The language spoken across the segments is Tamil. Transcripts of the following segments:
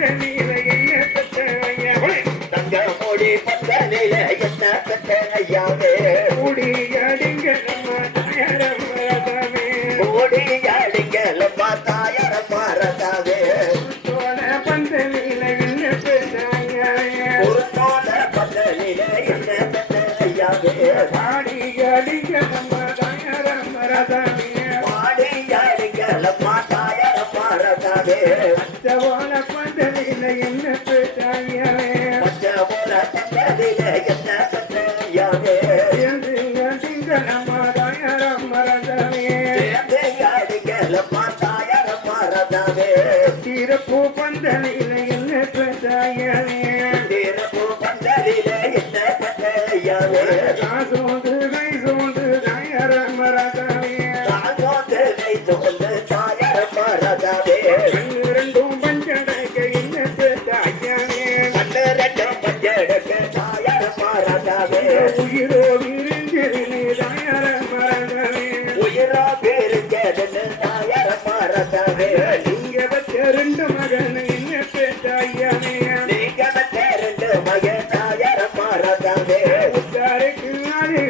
கண்ணே பந்தலில என்ன கட்டாயவே என்ன கட்டாயவே காசோந்து கை சோந்து தாயர மரதாவே காசோந்து கை சோந்து தாயர மரதாவே ரெண்டும் பஞ்சடக்க என்ன கட்டாயவே ரெண்டும் பஞ்சடக்க தாயர மரதாவே உயிர்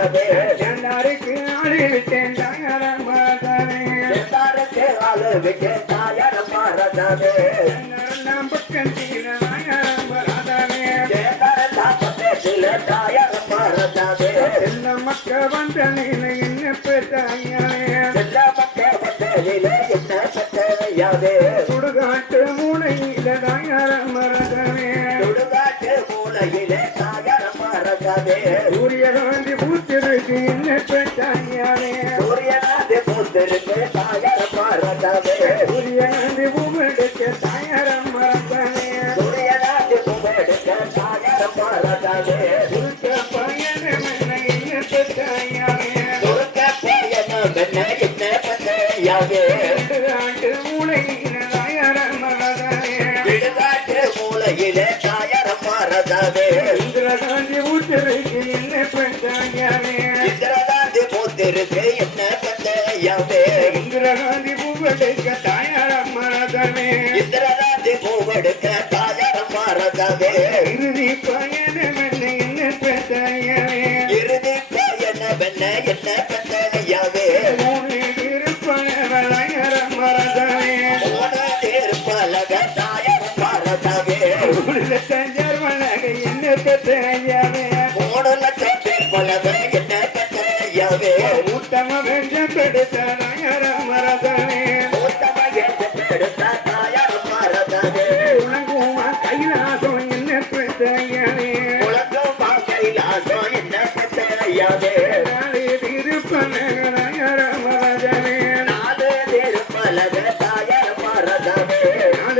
தென்னாருக்கு ஆளு விட்டேன் தாயாரம் பார்த்தாரே. தென்னாருக்கு ஆளு விட்டேன் தாயாரம் பார்த்தாரே. நாம் பக்கம் தீர தாயாரம் பார்த்தாரே. தேதாரதா பக்கத்தில் தாயாரம் பார்த்தாரே. எல்லா மக்க வந்த நிலை என்ன பெற்றாயாரே எல்லா மக்க வந்த நிலை என்ன பெற்றாயாரே நீர்ல பெற்றானே சூரியனாதி பூத்திருக்கு தாயார பார்வதாவே சூரியனாதி பூமிடுக்கு தாயார மரத்தானே சூரியனாதி பூமிடுக்கு தாயார பார்வதாவே துர்க்க பயன மென்ன பெற்றாயாவே துர்க்க பயன மென்ன பெற்றாயாவே ಯಾವ್ದೇ ಇಂದಿರಾ ಗಾಂಧಿ ಹೂವಡಕ ತಾಯಾರ ಮರದನೆ ಇಂದಿರಾ ಗಾಂಧಿ ಹೂವಡಕ ತಾಯಾರ ಮರದನೆ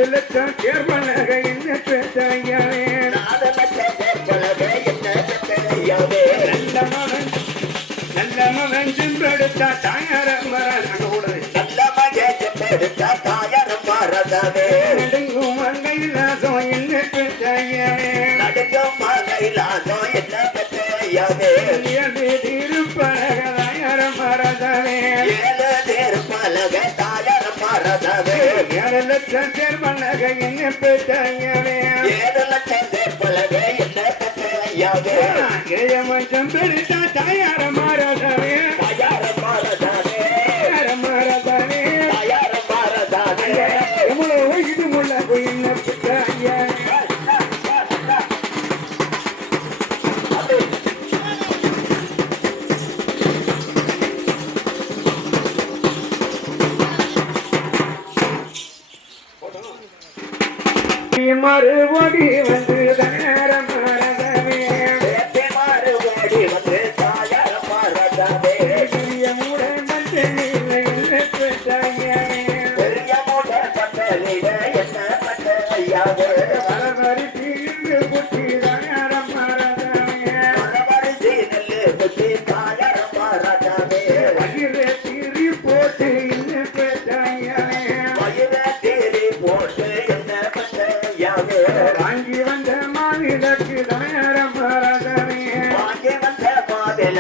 லட்சம் சேர்ம நகை. ஏழு லட்சம் சேர்மன் நகையின் பெற்ற மறுபடி வந்து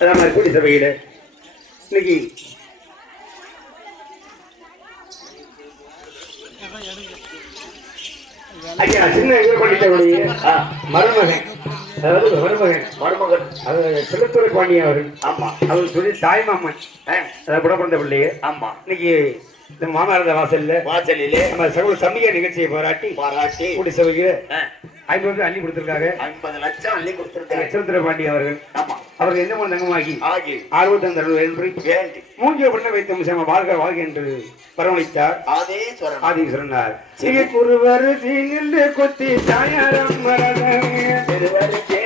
அதே மாதிரி சபையில் இன்னைக்கு ஐயா சின்ன ஈரப்பண்டித்தவருடைய மருமகன். அதாவது மருமகன். மருமகன். அது திருத்துறை பாண்டிய அவர். ஆமாம் அவர் சொல்லி தாய் மாமன் அதை புடப்பிறந்த பிள்ளைய. ஆமாம் இன்னைக்கு மாமா இருந்த வாசல்ல வாசலிலே நம்ம சகோ சமீக நிகழ்ச்சியை பாராட்டி பாராட்டி கூட்டி சபையில் ஐம்பது அள்ளி கொடுத்திருக்காங்க. ஐம்பது லட்சம் அள்ளி கொடுத்திருக்காங்க. அவர்கள். ஆமா. அவர்கள் எந்த மூலம் ஆகி. அறுபத்தஞ்சு அறுபது என்று கேரண்டி மூஞ்சிய பண்ண வைத்த முசேமா வாழ்க வாழ்க என்று வரவழைத்தார். ஆதீஸ்வரன் ஆதீஸ்வரனார் சிறு குருவர் சீனில் கொத்தி தாயாரம் மரணம்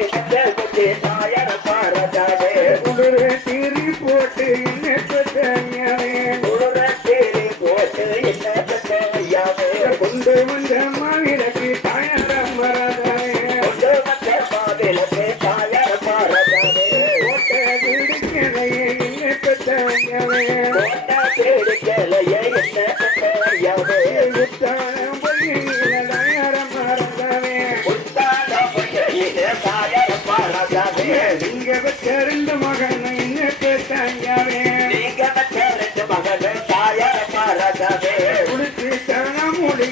குளித்து சரணமொழி